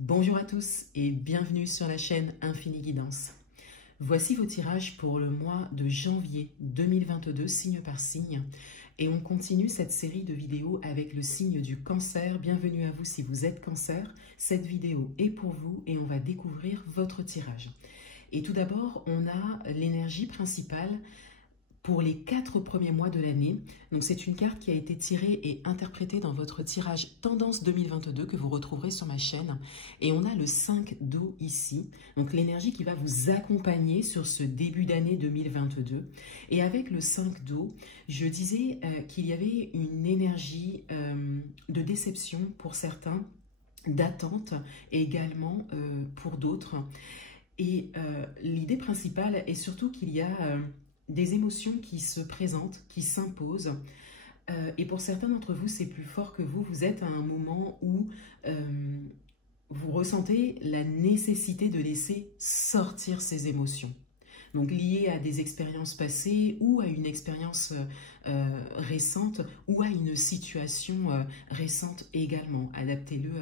Bonjour à tous et bienvenue sur la chaîne Infini Guidance. Voici vos tirages pour le mois de janvier 2022, signe par signe. Et on continue cette série de vidéos avec le signe du cancer. Bienvenue à vous si vous êtes cancer. Cette vidéo est pour vous et on va découvrir votre tirage. Et tout d'abord, on a l'énergie principale pour les 4 premiers mois de l'année. Donc c'est une carte qui a été tirée et interprétée dans votre tirage Tendance 2022 que vous retrouverez sur ma chaîne. Et on a le 5 d'eau ici, donc l'énergie qui va vous accompagner sur ce début d'année 2022. Et avec le 5 d'eau, je disais qu'il y avait une énergie de déception pour certains, d'attente également pour d'autres. Et l'idée principale est surtout qu'il y a des émotions qui se présentent, qui s'imposent. Et pour certains d'entre vous, c'est plus fort que vous. Vous êtes à un moment où vous ressentez la nécessité de laisser sortir ces émotions. Donc liées à des expériences passées ou à une expérience récente ou à une situation récente également. Adaptez-le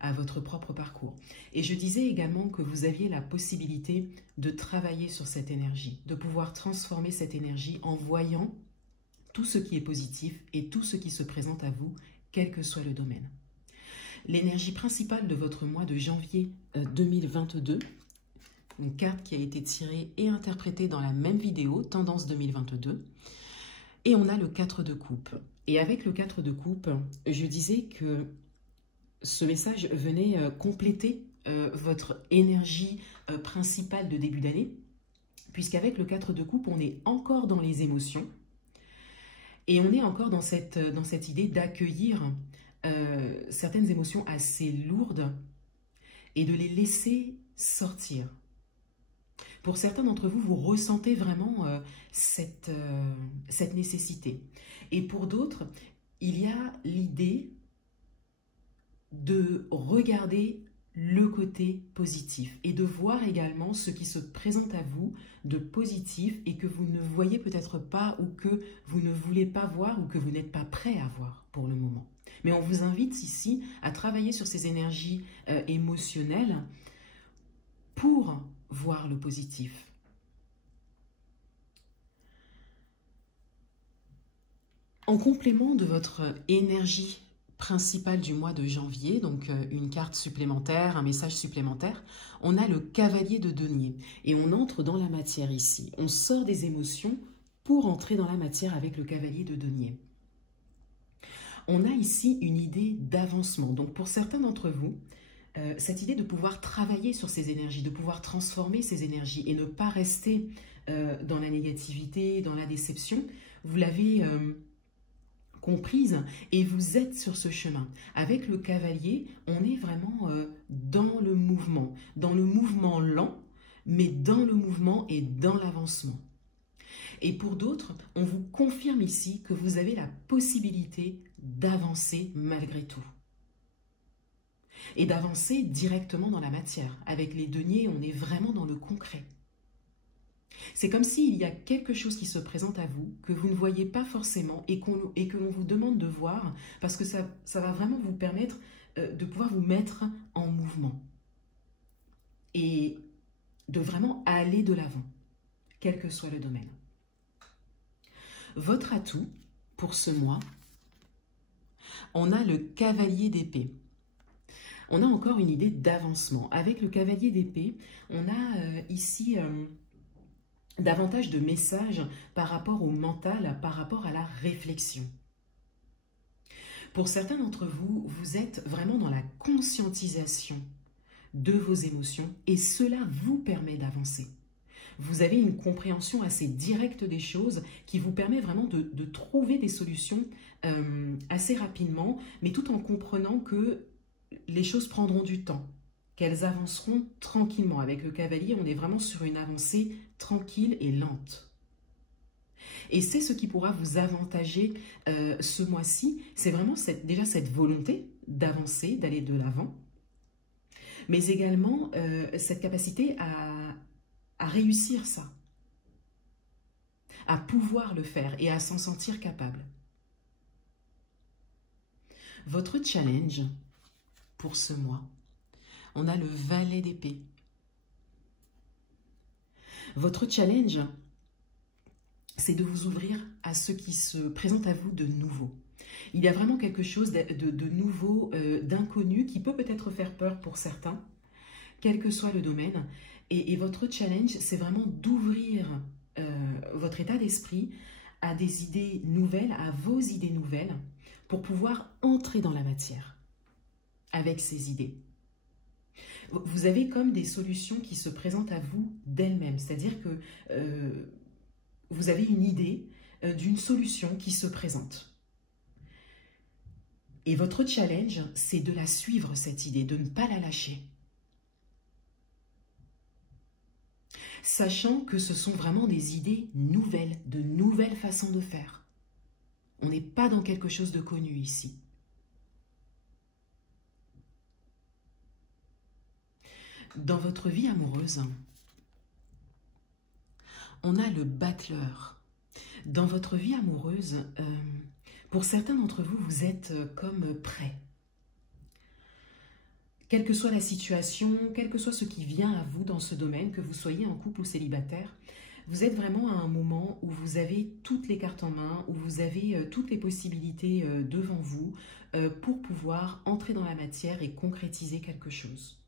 à votre propre parcours. Et je disais également que vous aviez la possibilité de travailler sur cette énergie, de pouvoir transformer cette énergie en voyant tout ce qui est positif et tout ce qui se présente à vous, quel que soit le domaine. L'énergie principale de votre mois de janvier 2022, une carte qui a été tirée et interprétée dans la même vidéo, Tendance 2022. Et on a le 4 de coupe. Et avec le 4 de coupe, je disais que ce message venait compléter votre énergie principale de début d'année, puisqu'avec le 4 de coupe, on est encore dans les émotions. Et on est encore dans cette idée d'accueillir certaines émotions assez lourdes et de les laisser sortir. Pour certains d'entre vous, vous ressentez vraiment cette nécessité. Et pour d'autres, il y a l'idée de regarder le côté positif et de voir également ce qui se présente à vous de positif et que vous ne voyez peut-être pas ou que vous ne voulez pas voir ou que vous n'êtes pas prêt à voir pour le moment. Mais on vous invite ici à travailler sur ces énergies émotionnelles pour voir le positif. En complément de votre énergie principale du mois de janvier, donc une carte supplémentaire, un message supplémentaire, on a le cavalier de denier et on entre dans la matière ici. On sort des émotions pour entrer dans la matière avec le cavalier de denier. On a ici une idée d'avancement. Donc pour certains d'entre vous, cette idée de pouvoir travailler sur ces énergies, de pouvoir transformer ces énergies et ne pas rester dans la négativité, dans la déception, vous l'avez comprise et vous êtes sur ce chemin. Avec le cavalier, on est vraiment dans le mouvement lent, mais dans le mouvement et dans l'avancement. Et pour d'autres, on vous confirme ici que vous avez la possibilité d'avancer malgré tout. Et d'avancer directement dans la matière. Avec les deniers, on est vraiment dans le concret. C'est comme s'il y a quelque chose qui se présente à vous que vous ne voyez pas forcément et que l'on vous demande de voir parce que ça va vraiment vous permettre de pouvoir vous mettre en mouvement et de vraiment aller de l'avant, quel que soit le domaine. Votre atout pour ce mois, on a le cavalier d'épée. On a encore une idée d'avancement. Avec le cavalier d'épée, on a ici davantage de messages par rapport au mental, par rapport à la réflexion. Pour certains d'entre vous, vous êtes vraiment dans la conscientisation de vos émotions et cela vous permet d'avancer. Vous avez une compréhension assez directe des choses qui vous permet vraiment de trouver des solutions assez rapidement, mais tout en comprenant que les choses prendront du temps, qu'elles avanceront tranquillement. Avec le cavalier, on est vraiment sur une avancée tranquille et lente. Et c'est ce qui pourra vous avantager ce mois-ci, c'est vraiment déjà cette volonté d'avancer, d'aller de l'avant, mais également cette capacité à réussir ça, à pouvoir le faire et à s'en sentir capable. Votre challenge pour ce mois, On a le valet d'épée. Votre challenge, c'est de vous ouvrir à ce qui se présente à vous de nouveau. Il y a vraiment quelque chose de nouveau, d'inconnu, qui peut peut-être faire peur pour certains, quel que soit le domaine. Et votre challenge, c'est vraiment d'ouvrir votre état d'esprit à des idées nouvelles, à vos idées nouvelles, pour pouvoir entrer dans la matière avec ces idées. Vous avez comme des solutions qui se présentent à vous d'elles-mêmes, c'est-à-dire que vous avez une idée d'une solution qui se présente. Et votre challenge, c'est de la suivre, cette idée, de ne pas la lâcher. Sachant que ce sont vraiment des idées nouvelles, de nouvelles façons de faire. On n'est pas dans quelque chose de connu ici. Dans votre vie amoureuse, on a le battleur. Dans votre vie amoureuse, pour certains d'entre vous, vous êtes comme prêts. Quelle que soit la situation, quel que soit ce qui vient à vous dans ce domaine, que vous soyez en couple ou célibataire, vous êtes vraiment à un moment où vous avez toutes les cartes en main, où vous avez toutes les possibilités devant vous pour pouvoir entrer dans la matière et concrétiser quelque chose.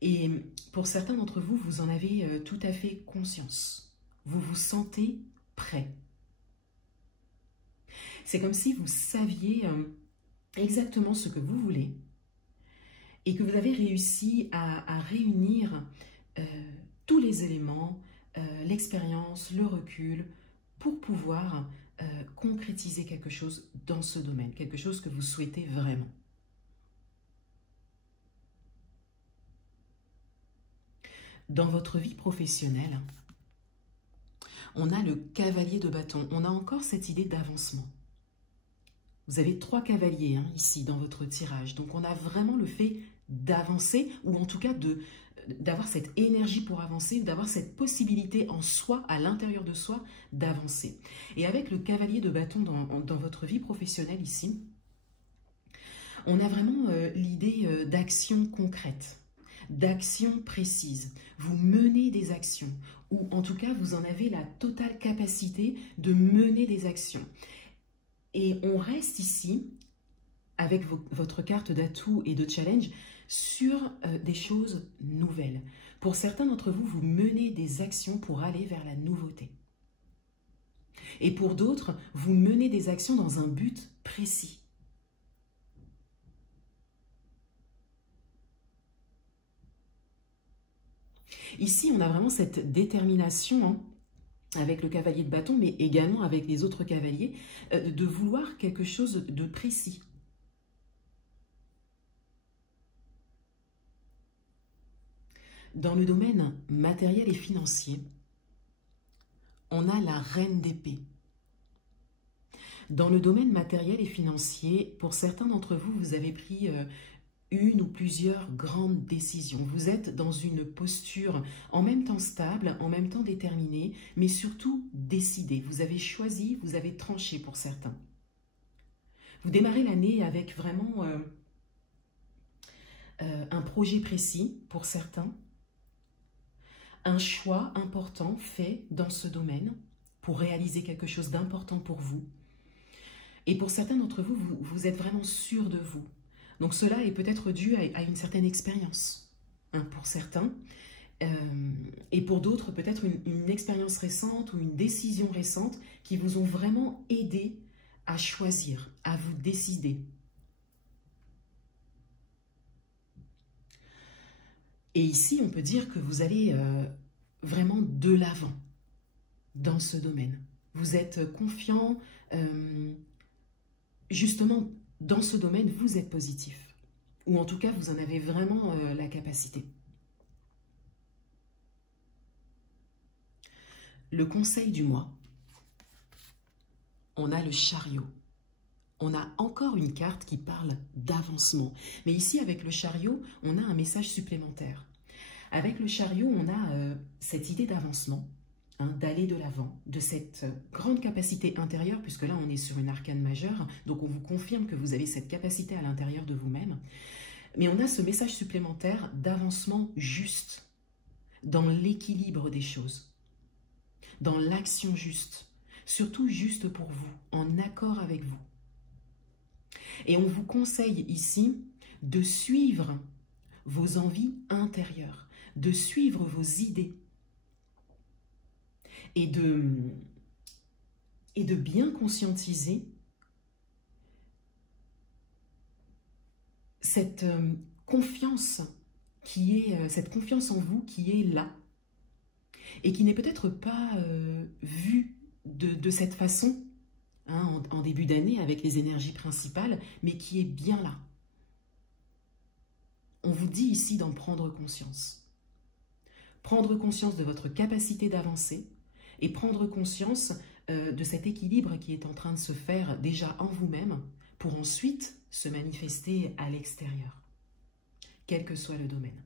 Et pour certains d'entre vous, vous en avez tout à fait conscience. Vous vous sentez prêt. C'est comme si vous saviez exactement ce que vous voulez et que vous avez réussi à réunir tous les éléments, l'expérience, le recul, pour pouvoir concrétiser quelque chose dans ce domaine, quelque chose que vous souhaitez vraiment. Dans votre vie professionnelle, on a le cavalier de bâton. On a encore cette idée d'avancement. Vous avez 3 cavaliers ici dans votre tirage. Donc on a vraiment le fait d'avancer, ou en tout cas d'avoir cette énergie pour avancer, d'avoir cette possibilité en soi, à l'intérieur de soi, d'avancer. Et avec le cavalier de bâton dans votre vie professionnelle ici, on a vraiment l'idée d'action concrète, d'action précise. Vous menez des actions, ou en tout cas vous en avez la totale capacité de mener des actions. Et on reste ici, avec votre carte d'atout et de challenge, sur des choses nouvelles. Pour certains d'entre vous, vous menez des actions pour aller vers la nouveauté. Et pour d'autres, vous menez des actions dans un but précis. Ici, on a vraiment cette détermination, avec le cavalier de bâton, mais également avec les autres cavaliers, de vouloir quelque chose de précis. Dans le domaine matériel et financier, on a la reine d'épée. Dans le domaine matériel et financier, pour certains d'entre vous, vous avez pris une ou plusieurs grandes décisions. Vous êtes dans une posture en même temps stable, en même temps déterminée, mais surtout décidée. Vous avez choisi, vous avez tranché pour certains. Vous démarrez l'année avec vraiment un projet précis pour certains, un choix important fait dans ce domaine pour réaliser quelque chose d'important pour vous. Et pour certains d'entre vous, vous êtes vraiment sûr de vous. Donc cela est peut-être dû à une certaine expérience, pour certains. Et pour d'autres, peut-être une expérience récente ou une décision récente qui vous ont vraiment aidé à choisir, à vous décider. Et ici, on peut dire que vous allez vraiment de l'avant dans ce domaine. Vous êtes confiant, justement, dans ce domaine, vous êtes positif. Ou en tout cas, vous en avez vraiment la capacité. Le conseil du mois, on a le chariot. On a encore une carte qui parle d'avancement. Mais ici, avec le chariot, on a un message supplémentaire. Avec le chariot, on a cette idée d'avancement. d'aller de l'avant, de cette grande capacité intérieure, puisque là on est sur une arcane majeure, donc on vous confirme que vous avez cette capacité à l'intérieur de vous-même. Mais on a ce message supplémentaire d'avancement juste, dans l'équilibre des choses, dans l'action juste, surtout juste pour vous, en accord avec vous. Et on vous conseille ici de suivre vos envies intérieures, de suivre vos idées et de bien conscientiser cette confiance cette confiance en vous qui est là et qui n'est peut-être pas vue de cette façon hein, en début d'année avec les énergies principales, mais qui est bien là. On vous dit ici d'en prendre conscience. Prendre conscience de votre capacité d'avancer et prendre conscience de cet équilibre qui est en train de se faire déjà en vous-même pour ensuite se manifester à l'extérieur, quel que soit le domaine.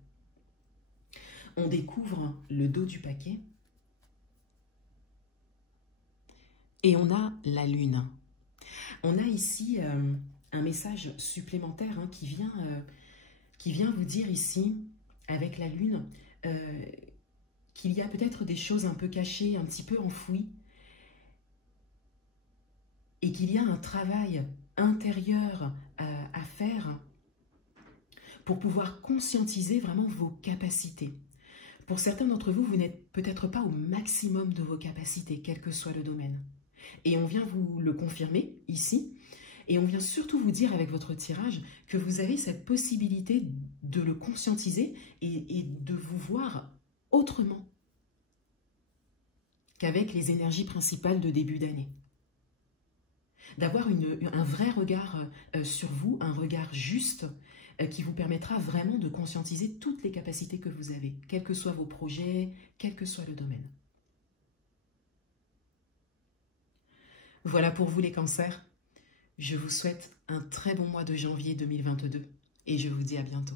On découvre le dos du paquet et on a la lune. On a ici un message supplémentaire hein, qui vient vous dire ici, avec la lune, qu'il y a peut-être des choses un peu cachées, un petit peu enfouies, et qu'il y a un travail intérieur à faire pour pouvoir conscientiser vraiment vos capacités. Pour certains d'entre vous, vous n'êtes peut-être pas au maximum de vos capacités, quel que soit le domaine. Et on vient vous le confirmer ici, et on vient surtout vous dire avec votre tirage que vous avez cette possibilité de le conscientiser et de vous voir autrement qu'avec les énergies principales de début d'année. D'avoir un vrai regard sur vous, un regard juste, qui vous permettra vraiment de conscientiser toutes les capacités que vous avez, quels que soient vos projets, quel que soit le domaine. Voilà pour vous les cancers. Je vous souhaite un très bon mois de janvier 2022 et je vous dis à bientôt.